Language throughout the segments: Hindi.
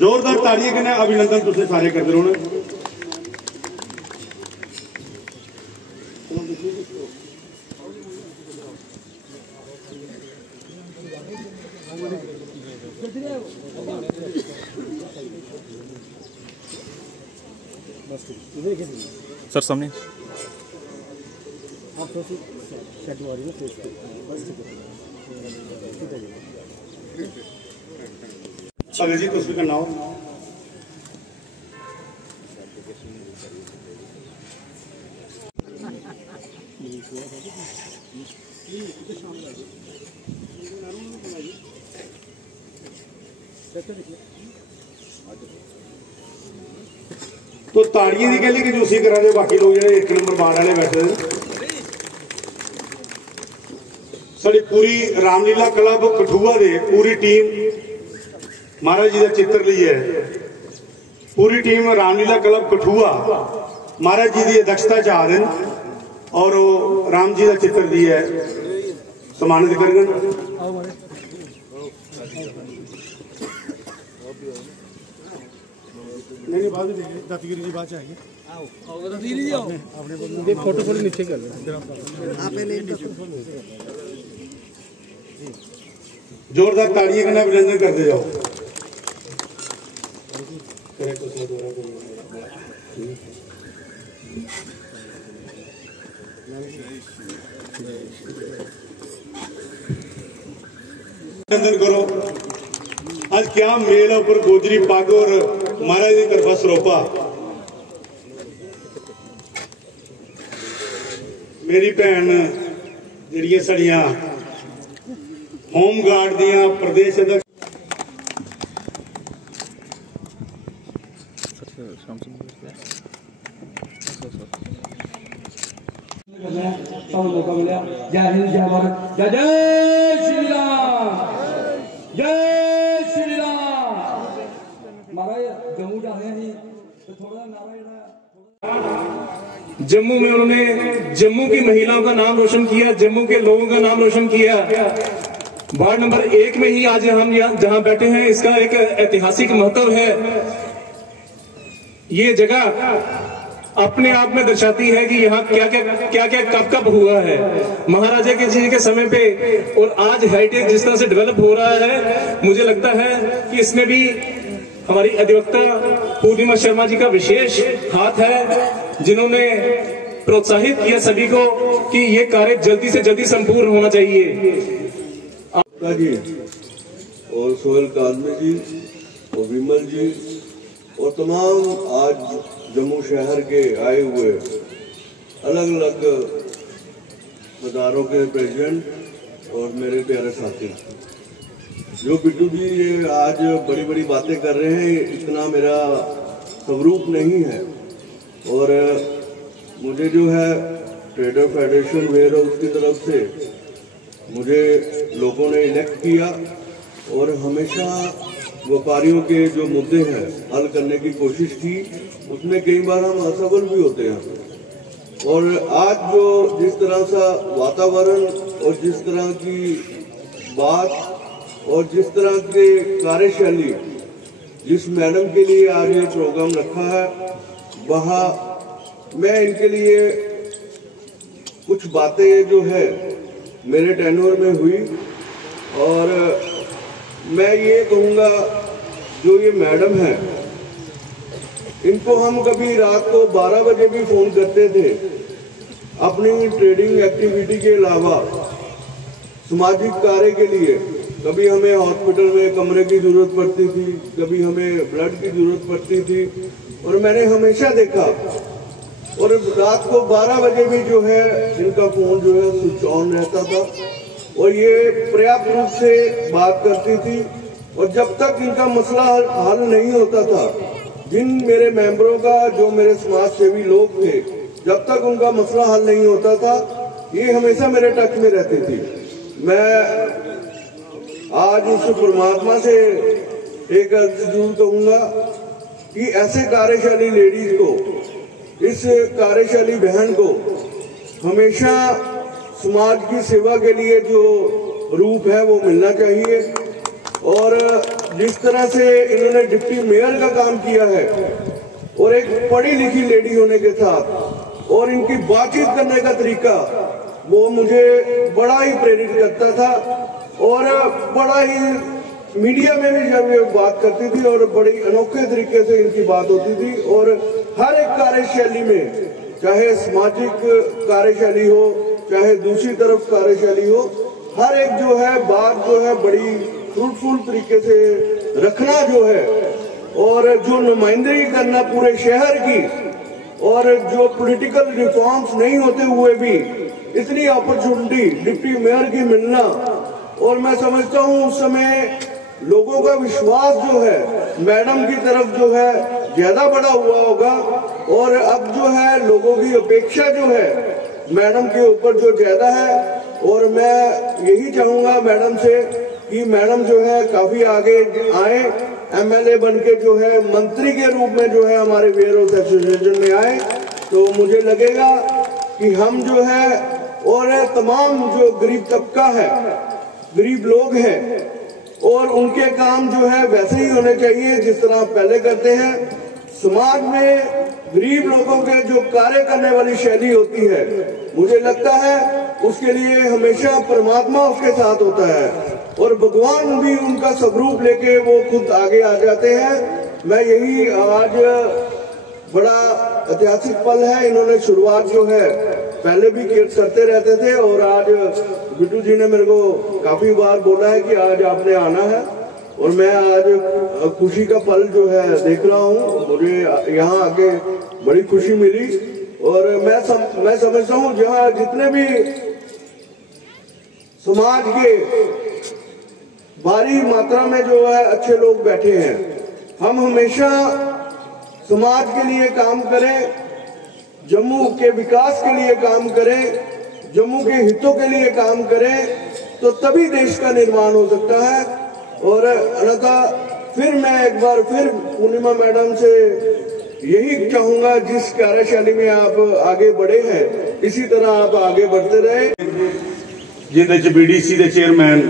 जोरदार ताड़ियां कन्नै अभिनंदन तुसें सारे करदे रौह्ना। सर सामने अगर जी कुछ भी करना हो तो ताड़ियां की गली की जूसी करा दे। बाकी लोग जो एक नंबर बाढ़ वाले बैठे साड़ी पूरी रामलीला क्लब कठुआ दे पूरी टीम महाराज जी का चित्र ली है। पूरी टीम रामलीला क्लब कठुआ महाराज जी की अध्यक्षता च आ रहे हैं और वो राम जी का चित्र दी है सम्मानित कर नहीं बाद में दत्तगिरी जी बाद आएंगे। अपने फोटो थोड़ी नीचे कर लो। जोरदार ताड़ियां करना अभिनंदन करते जाओ। अभिनंदन करो। आज क्या मेल है ऊपर गोजरी पग और महाराज की तरफा सरोपा। मेरी भैन जिहड़ियां साड़ियां होम गार्ड दियां प्रदेश अध्यक्ष मौका मिला। जय हिंद जय भारत जय जय श्री राम जय श्री राम। महाराज जम्मू जा रहे हैं तो थोड़ा नारा जम्मू में उन्होंने जम्मू की महिलाओं का नाम रोशन किया, जम्मू के लोगों का नाम रोशन किया। वार्ड नंबर 1 में ही आज हम जहां बैठे हैं इसका एक ऐतिहासिक महत्व है। ये जगह अपने आप में दर्शाती है कि यहाँ क्या क्या कब हुआ है महाराजा के जी के समय पे। और आज हेरिटेज जिस तरह से डेवलप हो रहा है मुझे लगता है कि इसमें भी हमारी अधिवक्ता पूर्णिमा शर्मा जी का विशेष हाथ है, जिन्होंने प्रोत्साहित किया सभी को कि ये कार्य जल्दी से जल्दी संपूर्ण होना चाहिए। जी और सोहेल काजमी जी और विमल जी और तमाम आज जम्मू शहर के आए हुए अलग अलग मदारों के प्रेसिडेंट और मेरे प्यारे साथी, जो बिट्टू जी ये आज बड़ी बड़ी बातें कर रहे हैं, इतना मेरा स्वरूप नहीं है। और मुझे जो है ट्रेडर फेडरेशन वेयर हाउस की तरफ से मुझे लोगों ने इलेक्ट किया और हमेशा व्यापारियों के जो मुद्दे हैं हल करने की कोशिश की। उसमें कई बार हम असफल भी होते हैं। और आज जो जिस तरह सा वातावरण और जिस तरह की बात और जिस तरह के कार्यशैली जिस मैडम के लिए आज ये प्रोग्राम रखा है, वहाँ मैं इनके लिए कुछ बातें जो है मेरे टेन्योर में हुई। और मैं ये कहूँगा जो ये मैडम है इनको हम कभी रात को 12 बजे भी फोन करते थे अपनी ट्रेडिंग एक्टिविटी के अलावा सामाजिक कार्य के लिए। कभी हमें हॉस्पिटल में कमरे की जरूरत पड़ती थी, कभी हमें ब्लड की जरूरत पड़ती थी। और मैंने हमेशा देखा और रात को 12 बजे भी जो है इनका फोन जो है स्विच ऑन रहता था और ये पर्याप्त रूप से बात करती थी। और जब तक इनका मसला हल नहीं होता था, जिन मेरे मेंबरों का जो मेरे समाज सेवी लोग थे, जब तक उनका मसला हल नहीं होता था, ये हमेशा मेरे टच में रहती थी। मैं आज उस परमात्मा से एक अर्ज जरूर कहूंगा कि ऐसे कार्यशाली लेडीज को, इस कार्यशाली बहन को हमेशा समाज की सेवा के लिए जो रूप है वो मिलना चाहिए। और जिस तरह से इन्होंने डिप्टी मेयर का काम किया है और एक पढ़ी लिखी लेडी होने के साथ और इनकी बातचीत करने का तरीका वो मुझे बड़ा ही प्रेरित करता था। और बड़ा ही मीडिया में भी जब ये बात करती थी और बड़ी अनोखे तरीके से इनकी बात होती थी। और हर एक कार्यशैली में, चाहे सामाजिक कार्यशैली हो चाहे दूसरी तरफ कार्यशैली हो, हर एक जो है बात जो है बड़ी फ्रूटफुल तरीके से रखना जो है और जो नुमाइंदगी करना पूरे शहर की और जो पॉलिटिकल रिफॉर्म्स नहीं होते हुए भी इतनी अपॉर्चुनिटी डिप्टी मेयर की मिलना। और मैं समझता हूँ उस समय लोगों का विश्वास जो है मैडम की तरफ जो है ज्यादा बड़ा हुआ होगा और अब जो है लोगों की अपेक्षा जो है मैडम के ऊपर जो ज्यादा है। और मैं यही चाहूंगा मैडम से कि मैडम जो है काफी आगे आए, एमएलए बन के जो है मंत्री के रूप में जो है हमारे वेयर हाउस एसोसिएशन में आए, तो मुझे लगेगा कि हम जो है और तमाम जो गरीब तबका है, गरीब लोग हैं और उनके काम जो है वैसे ही होने चाहिए जिस तरह पहले करते हैं। समाज में गरीब लोगों के जो कार्य करने वाली शैली होती है, मुझे लगता है उसके लिए हमेशा परमात्मा उसके साथ होता है और भगवान भी उनका स्वरूप लेके वो खुद आगे आ जाते हैं। मैं यही आज बड़ा ऐतिहासिक पल है, इन्होंने शुरुआत जो है पहले भी करते रहते थे और आज बिट्टू जी ने मेरे को काफी बार बोला है कि आज आपने आना है और मैं आज खुशी का पल जो है देख रहा हूँ। मुझे यहाँ आके बड़ी खुशी मिली और मैं समझता हूँ जहाँ जितने भी समाज के भारी मात्रा में जो है अच्छे लोग बैठे हैं, हम हमेशा समाज के लिए काम करें, जम्मू के विकास के लिए काम करें, जम्मू के हितों के लिए काम करें, तो तभी देश का निर्माण हो सकता है। और अन्यथा फिर मैं एक बार फिर पूर्णिमा मैडम से यही चाहूंगा, जिस कार्यशैली में आप आगे बढ़े हैं इसी तरह आप आगे बढ़ते रहे। जिहदे च बीडीसी दे chairman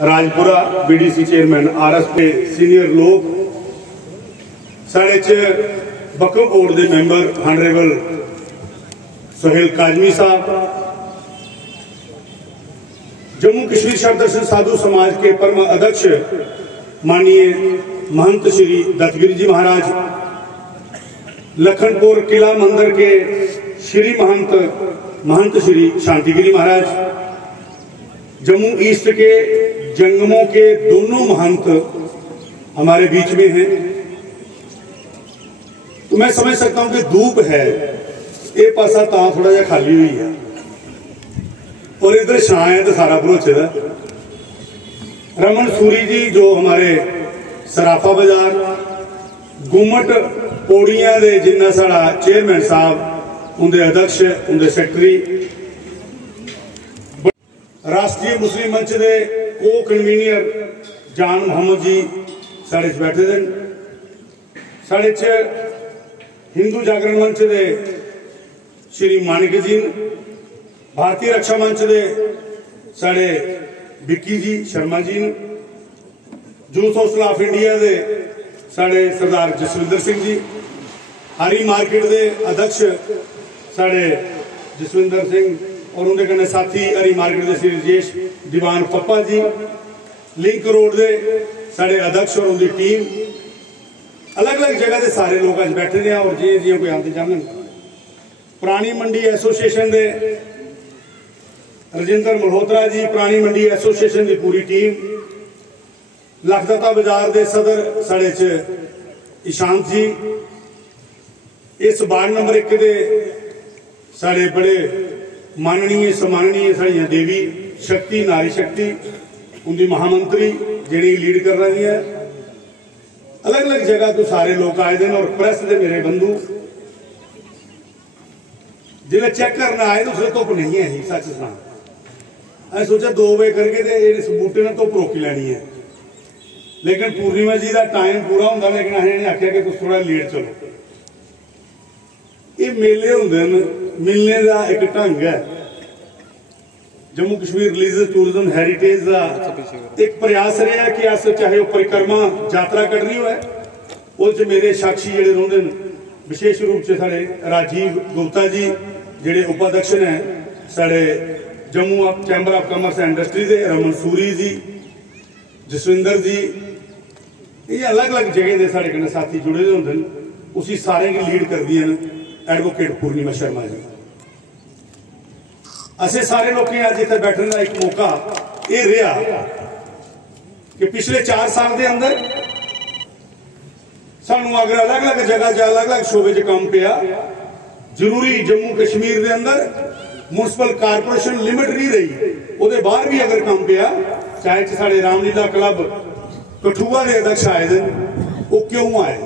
Rajpura, BDC chairman RSP senior लोग, साढ़े च बक्कम बोर्ड के मैंबर हानरेबल सोहेल काजमी साहब, जम्मू कश्मीर शब्द दर्शन साधु समाज के परम अध्यक्ष माननीय महंत श्री दत्तगिरी जी महाराज, लखनपुर किला मंदिर के श्री महंत श्री शांतिगिरी महाराज, जम्मू ईस्ट के जंगमों के दोनों महंत हमारे बीच में हैं। तो मैं समझ सकता हूं कि धूप है, ये पासा ता थोड़ा जा खाली हुई है और इधर छां है तो सारा भरोचे दा। रमन सूरी जी जो हमारे सराफा बाजार, गुमट पौड़िया दे जिन्ना साड़ा चेयरमैन साहब, उनके अध्यक्ष, उनके सेक्रेटरी, राष्ट्रीय मुस्लिम मंच के को कन्वीनियर जान मोहम्मद जी साढ़े बैठे थे, साढ़े हिंदू जागरण मंच के श्री मानिक जी, भारतीय रक्षा मंच के साढ़े विक्की जी शर्मा जी, यूथ हौसला ऑफ इंडिया के साढ़े सरदार जसविंदर सिंह जी, हरी मार्केट के अध्यक्ष साढ़े जसविंदर सिंह और उनके कने साथी हरी मार्केट के श्री राजेश दीवान पप्पा जी, लिंक रोड के साढ़े अध्यक्ष और उनकी टीम, अलग अलग जगह के सारे लोग आज बैठे हैं और जी जी कोई आते जाने। पुरानी मंडी एसोसिएशन के रजिंदर मल्होत्रा जी, पुरानी मंडी एसोसिएशन की पूरी टीम, लखदत्ता बाजार के सदर साढ़े ईशांत जी, इस वार्ड नंबर 1 के साढ़े बड़े माननीय सम्माननीय साड़ियां देवी शक्ति, नारी शक्ति, उनकी महामंत्री जी लीड कर रही है। अलग अलग जगह तो सारे लोग आए दिन और प्रेस के मेरे बंधु जिन्हें चेक करना आए तो उसने धुप नहीं है ही, सच सुना अं सोचा 2 बजे करके इस बूटे ने धुप रोकी लैनी है, लेकिन पूर्णिमा जी का टाइम पूरा होंगे, लेकिन अं आख्या कि तुम थोड़ा लेट चलो। ये मेले होंगे, मिलने का एक ढंग है, Jammu Kashmir religious tourism heritage का एक प्रयास रहा कि अस चाहे वह परिक्रमा यात्रा कढ़नी हो उस मेरे साक्षी जोड़े रोंदे विशेष रूप से साढ़े राजीव गुप्ता जी जोड़े उपाध्यक्ष ने साढ़े Jammu chamber of commerce and industry के रमन सूरी जी जसविंदर जी ये अलग अलग जगह के साढ़े कन्नै साथी जुड़े होंगे उसी सारे की लीड कर दी एडवोकेट पूर्णिमा शर्मा जी। असें सारे लोग अज इतने बैठने का एक मौका ये रहा कि पिछले 4 साल के अंदर सानू अगर अलग अलग जगह अलग अलग शोबे च काम पिया जरूरी जम्मू कश्मीर के अंदर म्यूनसिपल कारपोरेशन लिमिट नहीं रही वो बाहर भी अगर काम पिया चाहे साढ़े रामलीला क्लब कठुआ के अध्यक्ष आए दिन वो क्यों आए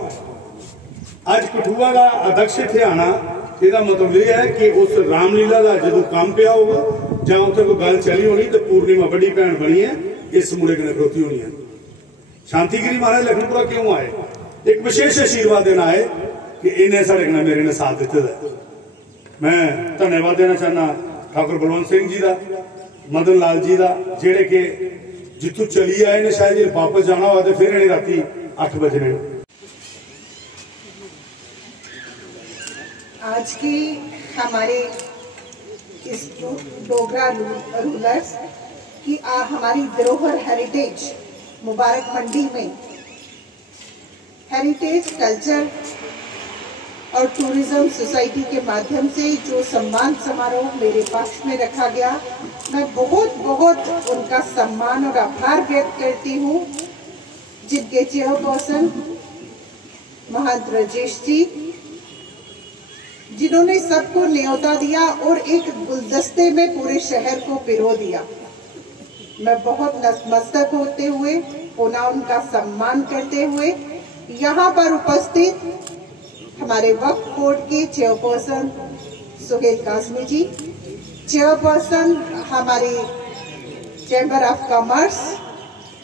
अज कठुआ का अध्यक्ष इतने आना इसका मतलब यह है कि उस रामलीला का जो काम पिया होगा जहां उत्थे कोई गल चली होनी तो पूर्णिमा बड़ी भैन बनी है इस मुंडे कन्नै खड़ोती होनी है। शांतिगिरी महाराज लखनपुरा क्यों आए एक विशेष आशीर्वाद देना है कि इन्हें साढ़े कन्नै मेरे ने साथ दिते दा। मैं धन्यवाद देना चाहना ठाकुर बलवंत सिंह जी का मदन लाल जी का जेड़े कि जितों चली आए ने शायद जे वापस जाना हो तो फिर इन्हें राती 8 बजने। आज की हमारे इस डोगरा रूलर्स की हमारी धरोहर हेरिटेज मुबारक मंडी में हेरिटेज कल्चर और टूरिज्म सोसाइटी के माध्यम से जो सम्मान समारोह मेरे पक्ष में रखा गया मैं बहुत बहुत उनका सम्मान और आभार व्यक्त करती हूँ, जिनके चेयरपर्सन महंत राजेश जी जिन्होंने सबको न्योता दिया और एक गुलदस्ते में पूरे शहर को पिरो दिया। मैं बहुत नतमस्तक होते हुए पुनः उनका सम्मान करते हुए यहाँ पर उपस्थित हमारे वक्फ बोर्ड के चेयरपर्सन सुहेल कासमी जी, चेयरपर्सन हमारे chamber of commerce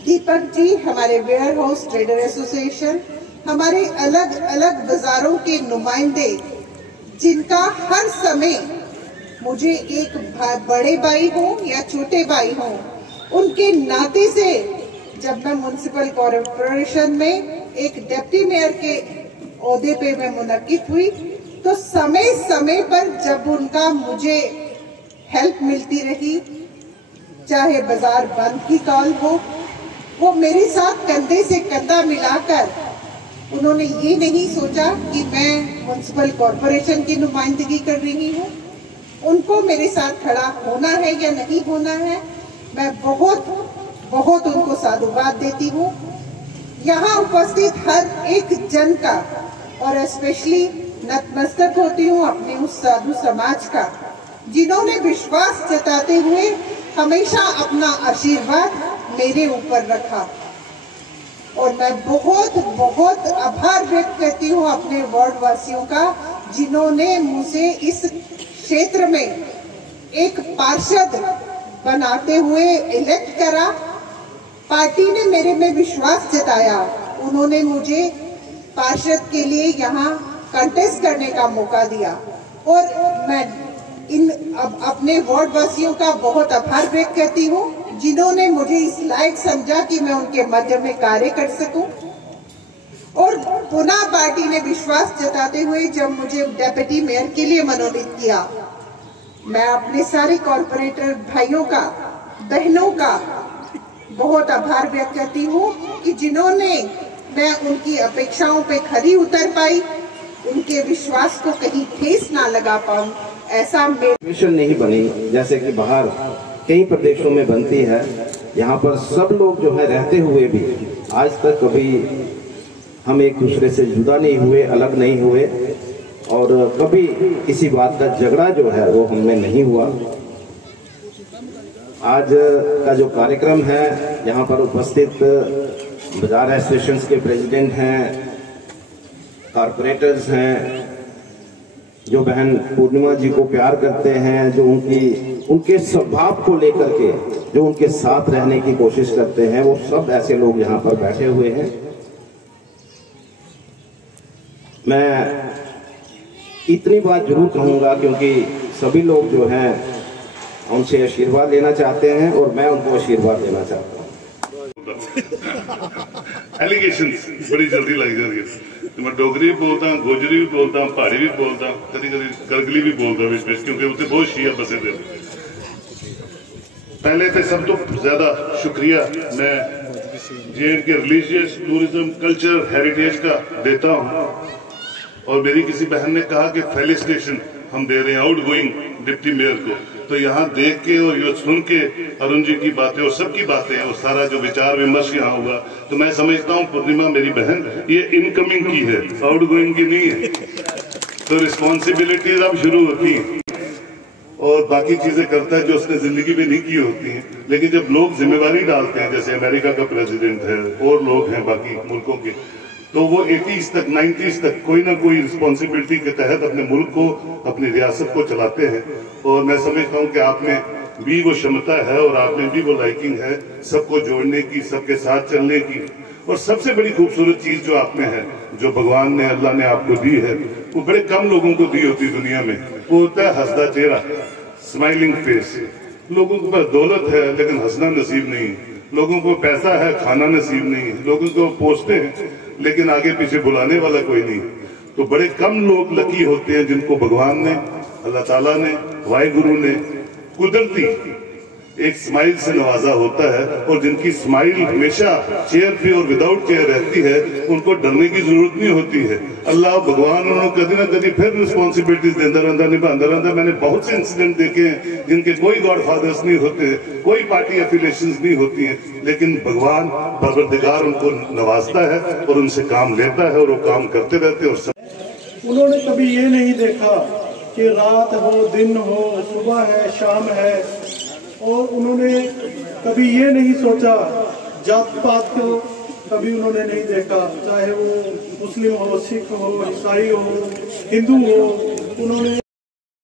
Deepak ji, हमारे वेयर हाउस ट्रेडर एसोसिएशन, हमारे अलग अलग बाजारों के नुमाइंदे जिनका हर समय मुझे एक बड़े भाई हो या छोटे भाई हो उनके नाते से जब मैं म्युनिसिपल कॉर्पोरेशन में एक डिप्टी मेयर के ओहदे पे मैं मुनक्किद हुई तो समय समय पर जब उनका मुझे हेल्प मिलती रही, चाहे बाजार बंद की कॉल हो, वो मेरे साथ कंधे से कंधा मिलाकर उन्होंने ये नहीं सोचा कि मैं म्युनिसिपल कॉर्पोरेशन की नुमाइंदगी कर रही हूँ, उनको मेरे साथ खड़ा होना है या नहीं होना है, मैं बहुत बहुत उनको साधुवाद देती हूँ। यहाँ उपस्थित हर एक जन का और स्पेशली नतमस्तक होती हूँ अपने उस साधु समाज का जिन्होंने विश्वास जताते हुए हमेशा अपना आशीर्वाद मेरे ऊपर रखा। और मैं बहुत बहुत आभार व्यक्त करती हूँ अपने वार्ड वासियों का जिन्होंने मुझे इस क्षेत्र में एक पार्षद बनाते हुए इलेक्ट करा। पार्टी ने मेरे में विश्वास जताया, उन्होंने मुझे पार्षद के लिए यहाँ कंटेस्ट करने का मौका दिया और मैं अपने वार्ड वासियों का बहुत आभार व्यक्त करती हूँ जिन्होंने मुझे इस लायक समझा कि मैं उनके मध्य में कार्य कर सकूं। और पुनः पार्टी ने विश्वास जताते हुए जब मुझे डेप्यूटी मेयर के लिए मनोनीत किया, मैं अपने सारे कॉर्पोरेटर भाइयों का बहनों का बहुत आभार व्यक्त करती हूँ कि जिन्होंने मैं उनकी अपेक्षाओं पे खरी उतर पाई, उनके विश्वास को कहीं ठेस ना लगा पाऊं, ऐसा मिशन नहीं बनी जैसे कि बाहर कई प्रदेशों में बनती है। यहाँ पर सब लोग जो है रहते हुए भी आज तक कभी हम एक दूसरे से जुदा नहीं हुए, अलग नहीं हुए और कभी किसी बात का झगड़ा जो है वो हमें नहीं हुआ। आज का जो कार्यक्रम है यहाँ पर उपस्थित बाजार एसोसिएशन के प्रेसिडेंट हैं, कारपोरेटर्स हैं, जो बहन पूर्णिमा जी को प्यार करते हैं, जो उनके स्वभाव को लेकर के जो उनके साथ रहने की कोशिश करते हैं, वो सब ऐसे लोग यहाँ पर बैठे हुए हैं। मैं इतनी बात जरूर कहूंगा क्योंकि सभी लोग जो हैं उनसे आशीर्वाद लेना चाहते हैं और मैं उनको आशीर्वाद देना चाहता हूँ। एलिगेशंस बड़ी जल्दी लग जाती है। मैं डोगरी भी बोलता, गोजरी भी बोलता, पहाड़ी भी बोलता, कभी कभी करगली भी बोलता बीच, क्योंकि उसे बहुत शिया बसे थे। पहले तो सब तो ज्यादा शुक्रिया मैं जेएंड के रिलीजियस टूरिज्म कल्चर हेरिटेज का देता हूँ। और मेरी किसी बहन ने कहा कि फेलिसिटेशन हम दे रहे हैं आउट गोइंग डिप्टी मेयर को, तो यहाँ देख के और ये सुन के अरुण जी की बातें और सबकी बातें और सारा जो विचार विमर्श यहाँ होगा, तो मैं समझता हूँ पूर्णिमा मेरी बहन ये इनकमिंग की है, आउट गोइंग की नहीं है। तो रिस्पॉन्सिबिलिटीज अब शुरू होती हैं और बाकी चीजें करता है जो उसने जिंदगी में नहीं की होती हैं। लेकिन जब लोग जिम्मेवारी डालते हैं, जैसे अमेरिका का प्रेसिडेंट है और लोग हैं बाकी मुल्कों के, तो वो 80s तक 90s तक कोई ना कोई रिस्पॉन्सिबिलिटी के तहत अपने मुल्क को अपनी रियासत को चलाते हैं। और मैं समझता हूँ कि आप में भी वो क्षमता है और आप में भी वो लाइकिंग है सबको जोड़ने की, सबके साथ चलने की। और सबसे बड़ी खूबसूरत चीज जो आप में है, जो भगवान ने अल्लाह ने आपको दी है, वो बड़े कम लोगों को दी होती दुनिया में, वो होता है हंसदा चेहरा, स्माइलिंग फेस। लोगों के पास दौलत है लेकिन हंसना नसीब नहीं है, लोगों को पैसा है खाना नसीब नहीं है, लोगों को पोसते हैं लेकिन आगे पीछे बुलाने वाला कोई नहीं। तो बड़े कम लोग लकी होते हैं जिनको भगवान ने, अल्लाह ताला ने, वाहिगुरु ने कुदरती एक स्माइल से नवाजा होता है। और जिनकी स्माइल हमेशा चेयर पे और विदाउट चेयर रहती है, उनको डरने की जरूरत नहीं होती है। अल्लाह भगवान उन्होंने कभी ना कभी फिर रिस्पॉन्सिबिलिटीज देंदा रहता, निभांदा रहता। मैंने बहुत से इंसिडेंट देखे हैं जिनके कोई गॉड फादर्स नहीं होते, कोई पार्टी एफिलिएशन नहीं होती है, लेकिन भगवान परवरदिगार उनको नवाजता है और उनसे काम लेता है और वो काम करते रहते हैं। और उन्होंने कभी ये नहीं देखा कि रात हो दिन हो, सुबह है शाम है, और उन्होंने कभी ये नहीं सोचा जात पात को कभी उन्होंने नहीं देखा, चाहे वो मुस्लिम हो, सिख हो, ईसाई हो, हिंदू हो। उन्होंने